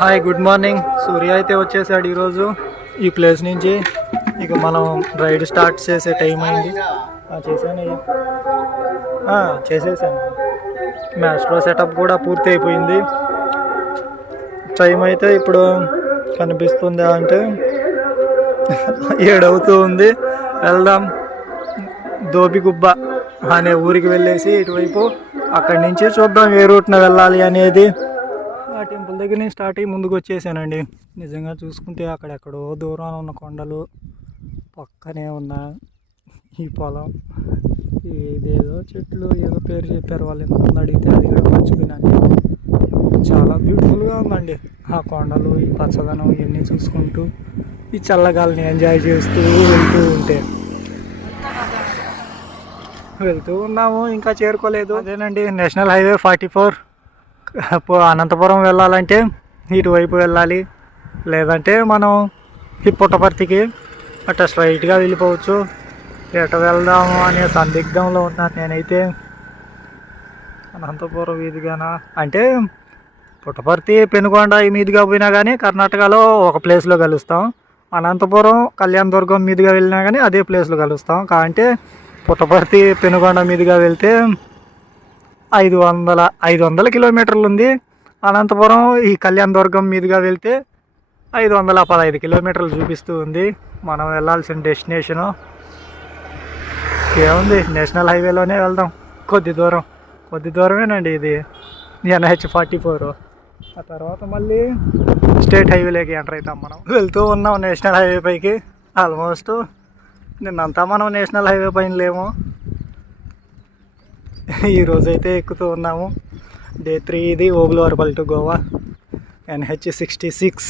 Hi good morning. సూర్య అయితే వచ్చేసాడు ఈరోజు ఈ ప్లేస్ నుంచి. ఇక మనం రైడ్ స్టార్ట్ చేసే టైం అయింది. చేసేసాను. మ్యాస్ట్రో సెటప్ కూడా పూర్తి అయిపోయింది. టైం అయితే ఇప్పుడు కనిపిస్తుంది అంటే 7 అవుతూ ఉంది. వెళ్దాం. దోబిగుబ్బ అనే ఊరికి వెళ్ళేసి ఇటువైపు అక్కడి నుంచి చూద్దాం ఏ రూట్న వెళ్ళాలి అనేది. ఆ టెంపుల్ దగ్గర నేను స్టార్ట్ అయ్యి ముందుకు వచ్చేసానండి. నిజంగా చూసుకుంటే అక్కడెక్కడో దూరాన ఉన్న కొండలు, పక్కనే ఉన్న ఈ పొలం, ఇదేదో చెట్లు ఏదో పేరు చెప్పారు వాళ్ళు, ఎంతమంది అడిగితే అది కూడా మర్చిపోయినాను. చాలా బ్యూటిఫుల్గా ఉందండి ఆ కొండలు, ఈ పచ్చదనం ఇవన్నీ చూసుకుంటూ ఈ చల్లగాలిని ఎంజాయ్ చేస్తూ వెళ్తూ ఉన్నాము. ఇంకా చేరుకోలేదు. అదేనండి నేషనల్ హైవే 44. అనంతపురం వెళ్ళాలంటే ఇటువైపు వెళ్ళాలి, లేదంటే మనం ఈ పుట్టపర్తికి అట్లా స్ట్రైట్గా వెళ్ళిపోవచ్చు. ఎటు వెళ్దాము అనే సందిగ్ధంలో ఉన్నాను నేనైతే. అనంతపురం వీధిగానా అంటే పుట్టపర్తి, పెనుకొండ ఈ మీదుగా పోయినా కానీ కర్ణాటకలో ఒక ప్లేస్లో కలుస్తాం. అనంతపురం, కళ్యాణ్ దుర్గం మీదుగా వెళ్ళినా కానీ అదే ప్లేస్లో కలుస్తాం. అంటే పుట్టపర్తి, పెనుకొండ మీదుగా వెళ్తే 500 కిలోమీటర్లు ఉంది. అనంతపురం ఈ కళ్యాణ్ దుర్గం మీదుగా వెళ్తే 515 కిలోమీటర్లు చూపిస్తూ ఉంది మనం వెళ్ళాల్సిన డెస్టినేషను. ఏముంది, నేషనల్ హైవేలోనే వెళ్దాం. కొద్ది దూరమేనండి ఇది, NH 44. ఆ తర్వాత మళ్ళీ స్టేట్ హైవేలోకి ఎంటర్ అవుతాం. మనం వెళ్తూ ఉన్నాం నేషనల్ హైవే పైకి. ఆల్మోస్ట్ నిన్నంతా మనం నేషనల్ హైవే పైన లేము, ఈరోజైతే ఎక్కుతూ ఉన్నాము. డే 3 ఇది. Obulavaripalli to Goa, NH 66.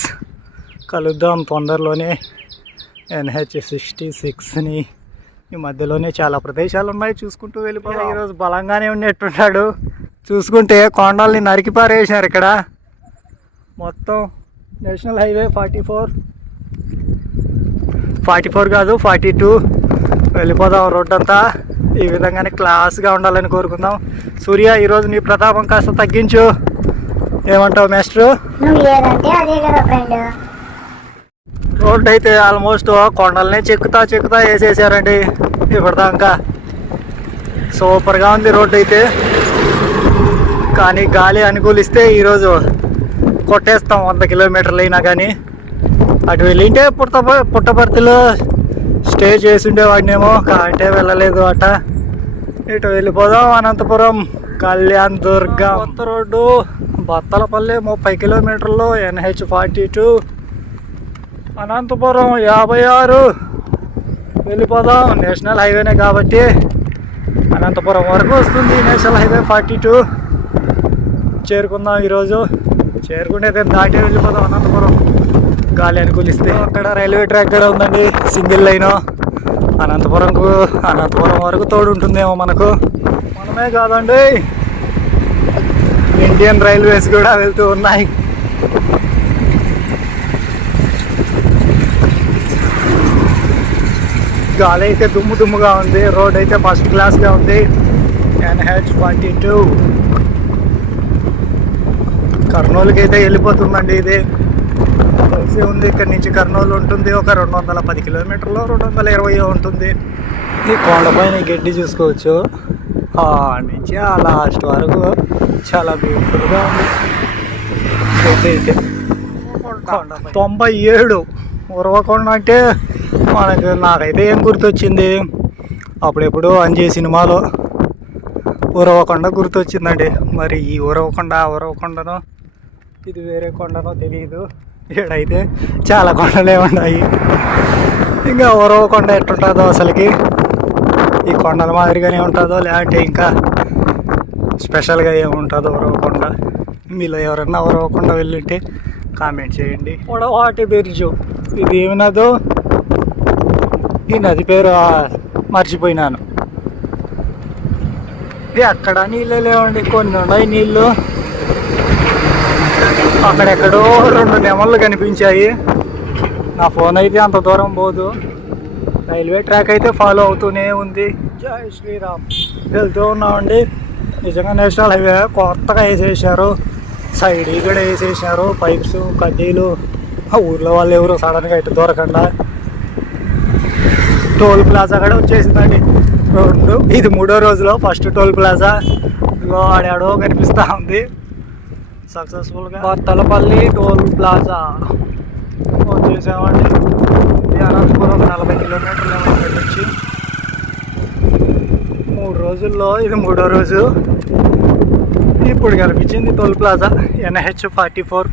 కలుద్దాం తొందరలోనే NH 66ని. ఈ మధ్యలోనే చాలా ప్రదేశాలు ఉన్నాయి, చూసుకుంటూ వెళ్ళిపోతాం. ఈరోజు బలంగానే ఉన్నట్టున్నాడు. చూసుకుంటే కొండల్ని నరికి పారేసారు ఇక్కడ మొత్తం. నేషనల్ హైవే 44 కాదు 42. వెళ్ళిపోదాం. రోడ్ అంతా ఈ విధంగానే క్లాస్గా ఉండాలని కోరుకుందాం. సూర్య, ఈరోజు నీ ప్రతాపం కాస్త తగ్గించు. ఏమంటావు మాస్టరు? రోడ్ అయితే ఆల్మోస్ట్ కొండలనే చెక్కుతా వేసేసారండి ఇప్పటిదాకా. సూపర్గా ఉంది రోడ్ అయితే. కానీ గాలి అనుకూలిస్తే ఈరోజు కొట్టేస్తాం 100 కిలోమీటర్లు అయినా కానీ. అటు వెళ్ళింటే పుట్టపర్తిలో స్టే చేసి ఉండేవాడినేమో, అంటే వెళ్ళలేదు అట. ఇటు వెళ్ళిపోదాం. అనంతపురం, కళ్యాణ్ దుర్గం. కొత్త రోడ్డు బత్తలపల్లి 30 కిలోమీటర్లు, NH 42. అనంతపురం 56. వెళ్ళిపోదాం. నేషనల్ హైవేనే కాబట్టి అనంతపురం వరకు వస్తుంది నేషనల్ హైవే 42. చేరుకుందాం ఈరోజు. చేరుకుంటే దాటి వెళ్ళిపోదాం అనంతపురం గాలి అనుకూలిస్తే. అక్కడ రైల్వే ట్రాక్ కూడా ఉందండి, సింగిల్ లైను. అనంతపురం వరకు తోడు ఉంటుందేమో మనకు. మనమే కాదండి, ఇండియన్ రైల్వేస్ కూడా వెళ్తూ ఉన్నాయి. గాలి అయితే దుమ్ముగా ఉంది. రోడ్ అయితే ఫస్ట్ క్లాస్గా ఉంది. NH 42. కర్నూలుకి అయితే వెళ్ళిపోతుందండి ఇది. తెలిసి ఉంది, ఇక్కడ నుంచి కర్నూలు ఉంటుంది ఒక 210 కిలోమీటర్లు, 220 ఉంటుంది. ఈ కొండపైన గడ్డి చూసుకోవచ్చు. నుంచి ఆ లాస్ట్ వరకు చాలా బ్యూటిఫుల్గా ఉంది. అయితే 97 ఉరవకొండ అంటే నాకైతే ఏం గుర్తొచ్చింది, అప్పుడెప్పుడు అంజయ్ సినిమాలో ఉరవకొండ గుర్తొచ్చిందండి. మరి ఈ ఉరవకొండనో ఇది వేరే కొండనో తెలియదు. ఇక్కడైతే చాలా కొండలే ఉన్నాయి. ఇంకా ఉరవకొండ ఎట్టుంటుందో అసలుకి, ఈ కొండల మాదిరిగానే ఉంటుందో లేదంటే ఇంకా స్పెషల్గా ఏముంటుందో ఉరవకొండ. మీలో ఎవరన్నా ఉరవకొండ వెళ్ళింటే కామెంట్ చేయండి. పొడవాటి బ్రిడ్జ్, ఇది ఏమి నదో, ఈ నది పేరు మర్చిపోయినాను. ఇది అక్కడ నీళ్ళే లేవండి, కొన్ని ఉన్నాయి నీళ్ళు. అక్కడెక్కడో 2 నెమళ్ళు కనిపించాయి. నా ఫోన్ అయితే అంత దూరం పోదు. రైల్వే ట్రాక్ అయితే ఫాలో అవుతూనే ఉంది. జై శ్రీరామ్. వెళ్తూ ఉన్నామండి. నిజంగా నేషనల్ హైవే కొత్తగా వేసేసారు. సైడ్ కూడా వేసేసినారు పైప్స్ కడ్డీలు. ఆ ఊర్లో వాళ్ళు ఎవరు సడన్గా ఇటు దొరకకుండా. టోల్ ప్లాజా కూడా వచ్చేసిందండి. ఇది 3వ రోజులో ఫస్ట్ టోల్ ప్లాజా. ఇదిగో ఆడాడో కనిపిస్తూ ఉంది సక్సెస్ఫుల్గా. బత్తలపల్లి టోల్ ప్లాజా వచ్చేసామండి. ఇది అనంతపురం 40 కిలోమీటర్లు ఇక్కడి నుంచి. 3 రోజుల్లో ఇది 3వ రోజు. ఇప్పుడు కనిపించింది టోల్ ప్లాజా NH44.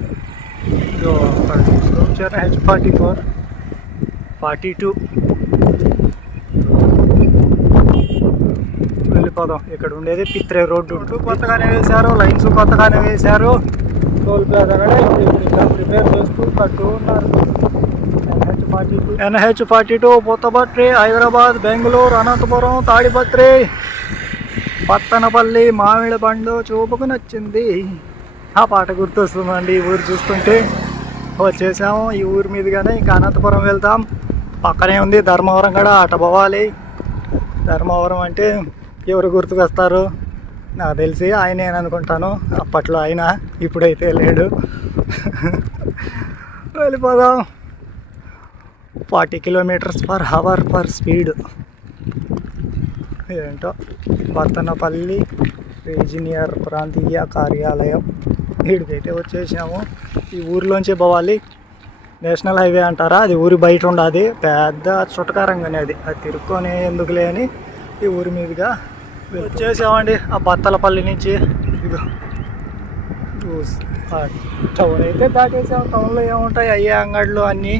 NH44 42 వెళ్ళిపోదాం. ఇక్కడ ఉండేది పిత్రే రోడ్డు. కొత్తగానే వేశారు, లైన్స్ కొత్తగానే వేశారు. టోల్ ప్లాజా కూడా ఇప్పుడు ఇంకా ప్రిపేర్ చేస్తూ కట్టు ఉన్నారు. NH42 పుత్తపత్రి, హైదరాబాద్, బెంగళూరు, అనంతపురం, తాడిపత్రి, పత్తనపల్లి, మామిడి పండు చూపుకు నచ్చింది. ఆ పాట గుర్తొస్తుందండి ఈ ఊరు చూస్తుంటే. వచ్చేసాము ఈ ఊరి మీదుగానే ఇంకా అనంతపురం వెళ్తాం. పక్కనే ఉంది ధర్మవరం కూడా, అట పోవాలి. ధర్మవరం అంటే ఎవరు గుర్తుకొస్తారు? నాకు తెలిసి ఆయనే అనుకుంటాను. అప్పట్లో ఆయన, ఇప్పుడైతే లేడు. వెళ్ళిపోదాం. 40 km/h పర్ స్పీడ్. ఏంటో బత్తనపల్లి రీజినియర్ ప్రాంతీయ కార్యాలయం వీడికైతే వచ్చేసాము. ఈ ఊరిలోంచి పోవాలి. నేషనల్ హైవే అంటారా, అది ఊరి బయట ఉండదు. పెద్ద చుట్టకారంగానే అది తిరుక్కొని ఎందుకులే అని ఈ ఊరి మీదుగా వచ్చేసామండి. ఆ బత్తలపల్లి నుంచి ఇదిగో టౌన్ అయితే దాటేసాము. టౌన్లో ఏముంటాయి, అయ్యే అంగళ్ళు అన్నీ.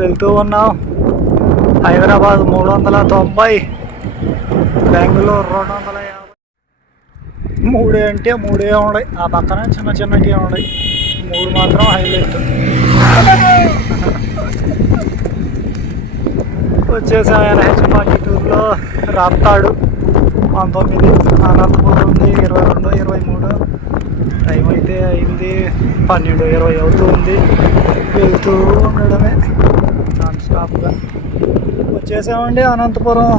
వెళ్తూ ఉన్నాం. హైదరాబాద్ 390, బెంగళూరు 250. 3 అంటే 3 ఉన్నాయి. ఆ పక్కన చిన్న చిన్నవి ఉన్నాయి. 3 మాత్రం హైలైట్. వచ్చేసాం NH42లో. రాప్తాడు 19, అనంతపురం ఉంది 22, 23. టైం అయితే అయింది 12, 20 అవుతూ ఉంది. వెళ్తూ ఉండడమే నాన్ స్టాప్గా. వచ్చేసామండి అనంతపురం.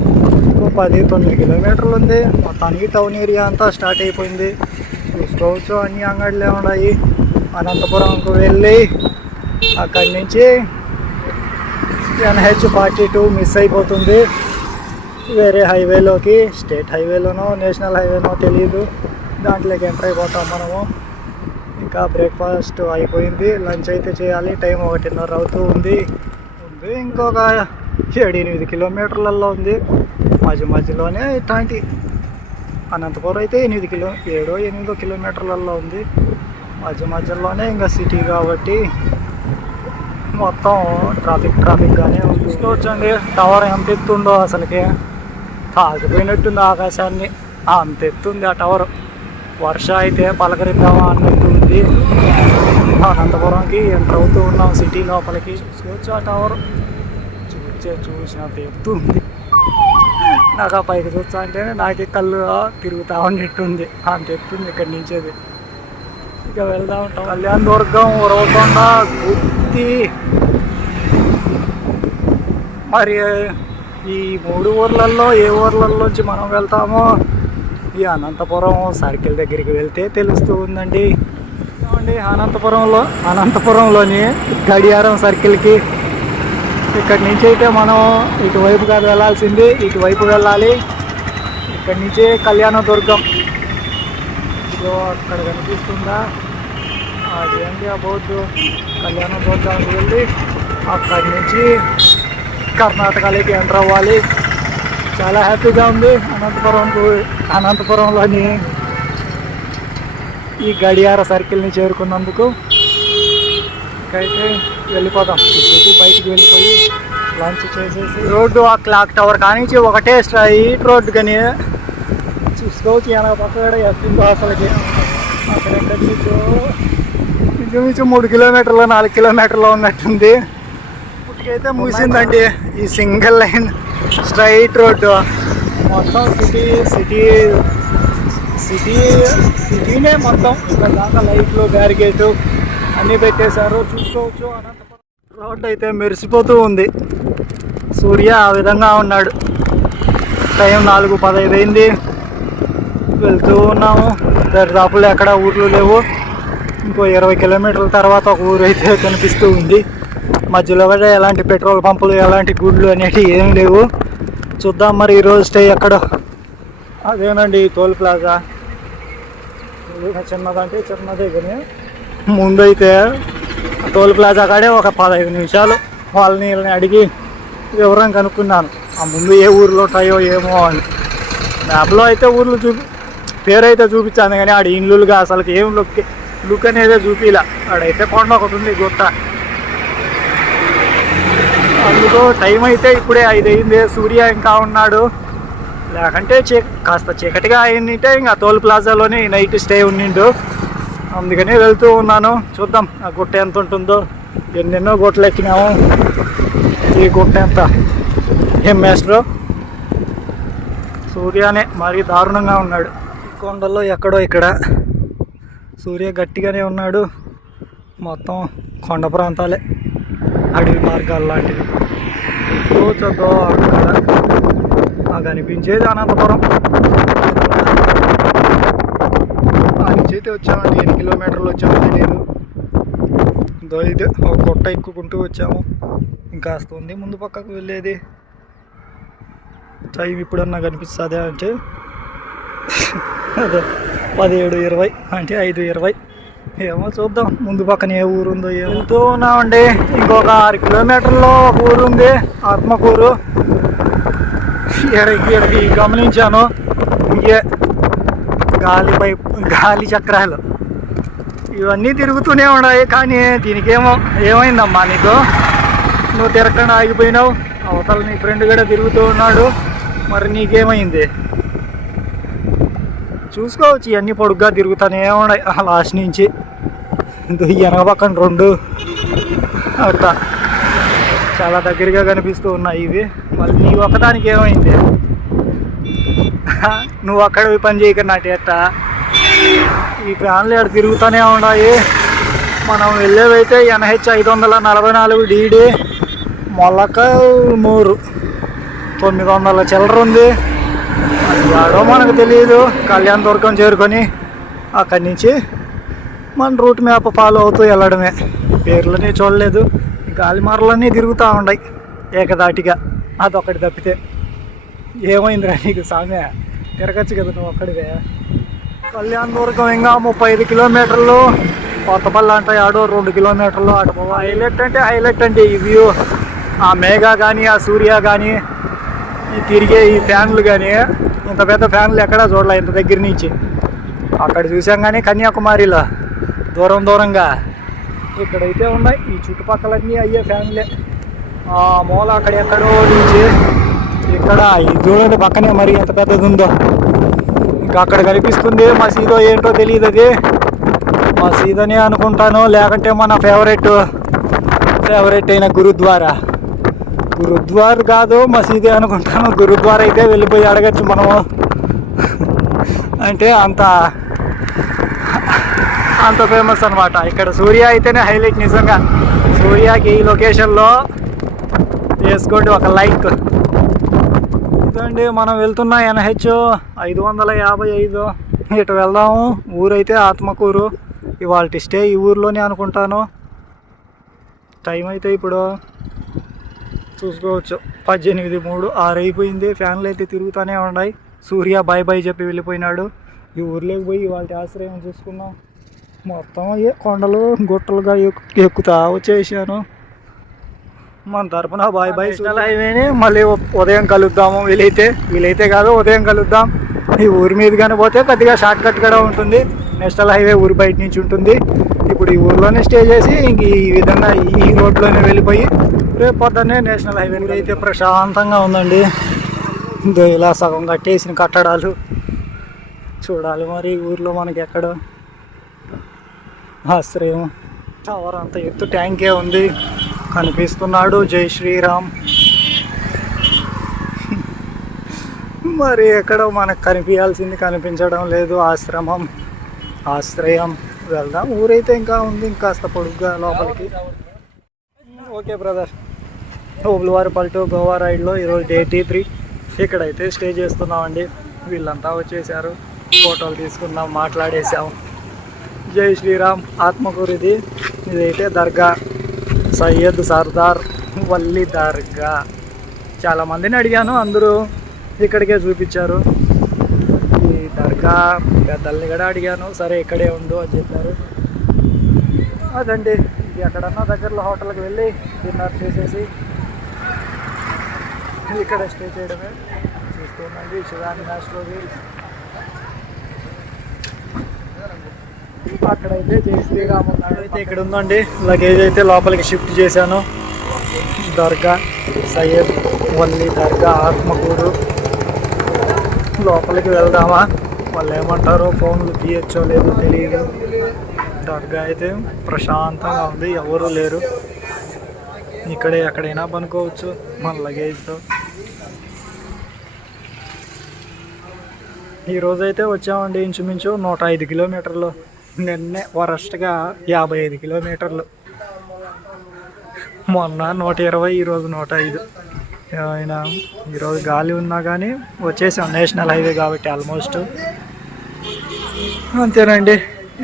10-9 కిలోమీటర్లు ఉంది. మొత్తానికి టౌన్ ఏరియా అంతా స్టార్ట్ అయిపోయింది. చూసుకోవచ్చు అన్ని అంగడిలే ఉన్నాయి. అనంతపురంకు వెళ్ళి అక్కడి నుంచి NH42 మిస్ అయిపోతుంది. వేరే హైవేలోకి, స్టేట్ హైవేలోనో నేషనల్ హైవేనో తెలియదు, దాంట్లోకి ఎంటర్ అయిపోతాం మనము. ఇంకా బ్రేక్ఫాస్ట్ అయిపోయింది. లంచ్ అయితే చేయాలి. టైం 1:30 అవుతూ ఉంది. ఇంకొక 7-8 కిలోమీటర్లలో ఉంది. మధ్యలోనే ఇట్లాంటి. అనంతపురం అయితే 7-8 కిలోమీటర్లలో ఉంది. మధ్యలోనే ఇంకా సిటీ కాబట్టి మొత్తం ట్రాఫిక్గానే ఉంది. చూసుకోవచ్చండి టవర్ ఎంత ఎత్తుందో. అసలుకి తాగిపోయినట్టుంది ఆకాశాన్ని, అంత ఎత్తుంది ఆ టవర్. వర్ష అయితే పలకరిద్దామా అన్నట్టు ఉంది. అనంతపురంకి ఎంటర్ అవుతూ ఉన్నాం సిటీ లోపలికి. చూసుకోవచ్చు ఆ టవర్ చూసినంత ఎత్తు ఉంది. నాకు ఆ పైకి చూస్తా అంటేనే నాకు కళ్ళు తిరుగుతూ ఉన్నట్టుంది. అంత ఎత్తుంది ఇక్కడి నుంచి. అది ఇక వెళ్దా ఉంటాం. కళ్యాణ్ దుర్గం, ఉరవకొండ, గుత్తి. మరి ఈ 3 ఊర్లలో ఏ ఊర్లలోంచి మనం వెళ్తామో ఈ అనంతపురం సర్కిల్ దగ్గరికి వెళ్తే తెలుస్తూ ఉందండి. అనంతపురంలోని గడియారం సర్కిల్కి ఇక్కడి నుంచి అయితే మనం ఇటువైపు కాదు వెళ్ళాల్సింది, ఇటువైపు వెళ్ళాలి. ఇక్కడి నుంచి కళ్యాణదుర్గం. ఇదో అక్కడ కనిపిస్తుందా, అది ఏంటి ఆ బోర్డు. కళ్యాణదుర్గానికి వెళ్ళి అక్కడి నుంచి కర్ణాటకలోకి ఎంటర్ అవ్వాలి. చాలా హ్యాపీగా ఉంది అనంతపురంలోని ఈ గడియార సర్కిల్ని చేరుకున్నందుకు. ఇంకైతే వెళ్ళిపోదాం. ఈ సిటీ బయటికి వెళ్ళిపోయి లంచ్ చేసేసి రోడ్డు ఆ క్లాక్ టవర్ కానించి ఒకటే స్ట్రైట్ రోడ్డు. కానీ చూసుకోవచ్చు వెనక పక్క ఎత్తుందో అసలుకి. అక్కడెక్కడి నుంచో ఇంచుమించు 3 కిలోమీటర్లు 4 కిలోమీటర్లు ఉన్నట్టుంది. ఇప్పటికైతే ముగిసిందండి ఈ సింగిల్ లైన్ స్ట్రైట్ రోడ్డు. మొత్తం సిటీనే మొత్తం. ఇక్కడ దాకా లైట్లు, బ్యారికేడ్ అన్నీ పెట్టేశారు. చూసుకోవచ్చు అనంతపురం రోడ్డు అయితే మెరిసిపోతూ ఉంది. సూర్య ఆ విధంగా ఉన్నాడు. టైం 4:15 అయింది. వెళ్తూ ఉన్నాము. దరిదాపులు ఎక్కడ ఊర్లు లేవు. ఇంకో 20 కిలోమీటర్ల తర్వాత ఒక ఊరు అయితే కనిపిస్తూ ఉంది. మధ్యలో కూడా ఎలాంటి పెట్రోల్ పంపులు ఎలాంటి గుడ్లు అనేటివి ఏం లేవు. చూద్దాం మరి ఈరోజు స్టే ఎక్కడ. అదేనండి టోల్ ప్లాజా. చిన్నదంటే చిన్నదే కానీ ముందైతే టోల్ ప్లాజా కాడే ఒక 15 నిమిషాలు వాళ్ళని వీళ్ళని అడిగి వివరం కనుక్కున్నాను. ఆ ముందు ఏ ఊర్లో ఉంటాయో ఏమో అని. మ్యాప్లో అయితే ఊర్లు పేరైతే చూపించాను కానీ ఆడ ఇల్లులుగా అసలు ఏం లుక్ అనేదే చూపిలా. ఆడైతే కొండ ఒకటి ఉంది గుట్ట. అందుకు టైం అయితే ఇప్పుడే 5 అయింది. సూర్య ఇంకా ఉన్నాడు. లేకంటే కాస్త చీకటిగా అయిందంటే ఇంకా టోల్ ప్లాజాలోనే నైట్ స్టే ఉండిండు. అందుకని వెళ్తూ ఉన్నాను. చూద్దాం ఆ గుట్ట ఎంత ఉంటుందో. ఎన్నెన్నో గుట్టలు ఎక్కినాము. ఈ గుట్ట ఎంత ఏం మేస్ట్రో. సూర్యనే మరీ దారుణంగా ఉన్నాడు. కొండల్లో ఎక్కడో ఇక్కడ సూర్య గట్టిగానే ఉన్నాడు. మొత్తం కొండ ప్రాంతాలే, అడవి మార్గాలు లాంటివి. చూచదో అక్కడ నాకు అనిపించేది అనంతపురం. ఆ నుంచి అయితే వచ్చామండి. 8 కిలోమీటర్లు వచ్చామో తెలియదు. ఇది ఒక గుట్ట ఎక్కుకుంటూ వచ్చాము. ఇంకా వస్తుంది ముందు పక్కకు వెళ్ళేది. టైం ఇప్పుడన్నా కనిపిస్తుంది అంటే అదే 17:20 అంటే 5:20 ఏమో. చూద్దాం ముందు పక్కన ఏ ఊరు ఉందో. వెళ్తూ ఉన్నామండి. ఇంకొక 6 కిలోమీటర్లో ఒక ఊరు ఉంది, ఆత్మకూరు. ఇక్కడికి గమనించాను ఇంకే గాలి చక్రాలు ఇవన్నీ తిరుగుతూనే ఉన్నాయి. కానీ దీనికేమో ఏమైందమ్మా నీకు? నువ్వు తిరగకుండా ఆగిపోయినావు. అవతల నీ ఫ్రెండ్ కూడా తిరుగుతూ ఉన్నాడు. మరి నీకేమైంది? చూసుకోవచ్చు, ఇవన్నీ పొడుగ్గా తిరుగుతూనే ఉన్నాయి లాస్ట్ నుంచి. వెనక పక్కన 2 అట్లా చాలా దగ్గరగా కనిపిస్తూ ఉన్నాయి ఇవి. మళ్ళీ నీ ఒక్కదానికి ఏమైంది? నువ్వు అక్కడ పని చేయకన్నట్టు ఎట్టా ఈ ఫ్యాన్లు అక్కడ తిరుగుతూనే ఉన్నాయి. మనం వెళ్ళేవైతే NH 544 DD మొలకమూరు 900 చిల్లర ఉంది. అది ఆడో మనకు తెలియదు. కళ్యాణదుర్గం చేరుకొని అక్కడి నుంచి మన రూట్ మ్యాప్ ఫాలో అవుతూ వెళ్ళడమే. పేర్లనే చూడలేదు. గాలిమారలన్నీ తిరుగుతూ ఉన్నాయి ఏకదాటిగా. అదొకటి తప్పితే. ఏమైందిరా నీకు సామె? తిరగచ్చు కదా నువ్వు ఒక్కడివే. కళ్యాణదుర్గం ఇంకా 35 కిలోమీటర్లు. కొత్తపల్లి అంటే ఆడో 2 కిలోమీటర్లు అటు పోవాలి. హైలైట్ అంటే ఈ వ్యూ. ఆ మేఘా కానీ ఆ సూర్య కానీ ఈ తిరిగే ఈ ఫ్యాన్లు కానీ, ఇంత పెద్ద ఫ్యాన్లు ఎక్కడా చూడలే ఇంత దగ్గర నుంచి. అక్కడ చూసాం కానీ కన్యాకుమారిలో దూరంగా. ఇక్కడైతే ఉన్నాయి ఈ చుట్టుపక్కలన్నీ అయ్యే ఫ్యాన్లే. ఆ మూల అక్కడ ఎక్కడో నుంచి ఇక్కడ ఇది చూడండి పక్కనే మరి ఎంత పెద్దది ఉందో. ఇంకా అక్కడ కనిపిస్తుంది మసీదో ఏంటో తెలియదు. అది మసీద్ అని అనుకుంటాను, లేకంటే మన ఫేవరెట్ అయిన గురుద్వారా కాదు మసీదే అనుకుంటాను. గురుద్వారా అయితే వెళ్ళిపోయి అడగచ్చు మనము. అంటే అంత ఫేమస్ అనమాట. ఇక్కడ సూర్య అయితేనే హైలైట్ నిజంగా. సూర్యకి ఈ లొకేషన్లో వేసుకోండి ఒక లైక్. ఇదండి మనం వెళ్తున్న NH 555. ఇటు వెళ్దాము. ఊరైతే ఆత్మకూరు. ఇవాళ స్టే ఈ ఊర్లోనే అనుకుంటాను. టైం అయితే ఇప్పుడు చూసుకోవచ్చు 18:03 6 అయిపోయింది. ఫ్యాన్లు అయితే తిరుగుతూనే ఉన్నాయి. సూర్య బాయ్ చెప్పి వెళ్ళిపోయినాడు. ఈ ఊర్లోకి పోయి వాళ్ళ ఆశ్రయం చూసుకున్నాం. మొత్తం కొండలు గుట్టలుగా ఎక్కుతా వచ్చేసాను. మన తరపున బాయ్ హైవేని మళ్ళీ ఉదయం కలుద్దాము. వీలైతే కాదు ఉదయం కలుద్దాం. ఈ ఊరి మీదుగానే పోతే కొద్దిగా షార్ట్ కట్ కూడా ఉంటుంది. నేషనల్ హైవే ఊరి బయట నుంచి ఉంటుంది. ఇప్పుడు ఈ ఊర్లోనే స్టే చేసి ఇంక ఈ విధంగా ఈ రోడ్లోనే వెళ్ళిపోయి రేపు పొద్దున్నే నేషనల్ హైవే. అయితే ప్రశాంతంగా ఉందండి. ఇలా సగం కట్టేసిన కట్టడాలు చూడాలి. మరి ఊర్లో మనకి ఎక్కడ ఆశ్రయం. టవర్ అంత ఎత్తు ట్యాంకే ఉంది. కనిపిస్తున్నాడు జై శ్రీరామ్. మరి ఎక్కడో మనకు కనిపించాల్సింది కనిపించడం లేదు. ఆశ్రయం వెళ్దాం. ఊరైతే ఇంకా ఉంది, ఇంకాస్త పొడుగ్గా లోపలికి. Okay brother, Obulavaripalli to Goa రైడ్లో ఈరోజు డే 3. ఇక్కడైతే స్టే చేస్తున్నామండి. వీళ్ళంతా వచ్చేసారు. ఫోటోలు తీసుకున్నాం, మాట్లాడేసాం. జై శ్రీరామ్ ఆత్మకూరు ఇదైతే దర్గా సయ్యద్ సర్దార్ వల్లి దర్గా. చాలామందిని అడిగాను, అందరూ ఇక్కడికే చూపించారు. ఈ దర్గా పెద్దల్ని కూడా అడిగాను, సరే ఇక్కడే ఉండు అని చెప్పారు. అదండి, ఇది ఎక్కడన్నా దగ్గరలో హోటల్కి వెళ్ళి డిన్నర్ చేసేసి ఇక్కడ స్టే చేయడమే. చూస్తుందండి శివాని న్యాచురల్. అక్కడైతే జై శ్రీరామ్ ఉన్నాడు. అయితే ఇక్కడ ఉందండి లగేజ్ అయితే లోపలికి షిఫ్ట్ చేశాను. దర్గా సయ్యద్ వల్లి దర్గా ఆత్మకూరు. లోపలికి వెళ్దామా, వాళ్ళు ఏమంటారో, ఫోన్లు తీయచ్చో లేదో తెలియదు. దర్గా అయితే ప్రశాంతంగా ఉంది, ఎవరు లేరు. ఇక్కడే ఎక్కడైనా పనుకోవచ్చు మన లగేజ్తో. ఈరోజైతే వచ్చామండి ఇంచుమించు 105 కిలోమీటర్లు. నిన్నే వరస్ట్గా 55 కిలోమీటర్లు. మొన్న 120, ఈరోజు 105. అయినా ఈరోజు గాలి ఉన్నా కానీ వచ్చేసాం, నేషనల్ హైవే కాబట్టి ఆల్మోస్ట్. అంతేనండి,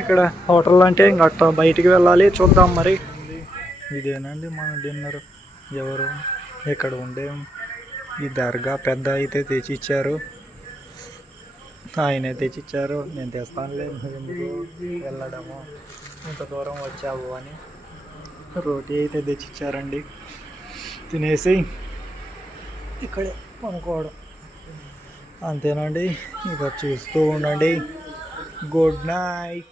ఇక్కడ హోటల్ అంటే ఇంకా బయటికి వెళ్ళాలి, చూద్దాం మరి. ఇదేనండి మన డిన్నర్. ఎవరు ఇక్కడ ఉండే ఈ దర్గా పెద్ద అయితే తెచ్చిచ్చారు, ఆయనే తెచ్చిచ్చారు. నేను తెస్తానులే, ఎందుకు వెళ్ళడము, ఇంత దూరం వచ్చావు అని. రోటీ అయితే తెచ్చిచ్చారండి, తినేసి ఇక్కడే కొనుక్కోవడం. అంతేనండి, ఇక చూస్తూ ఉండండి. Good night.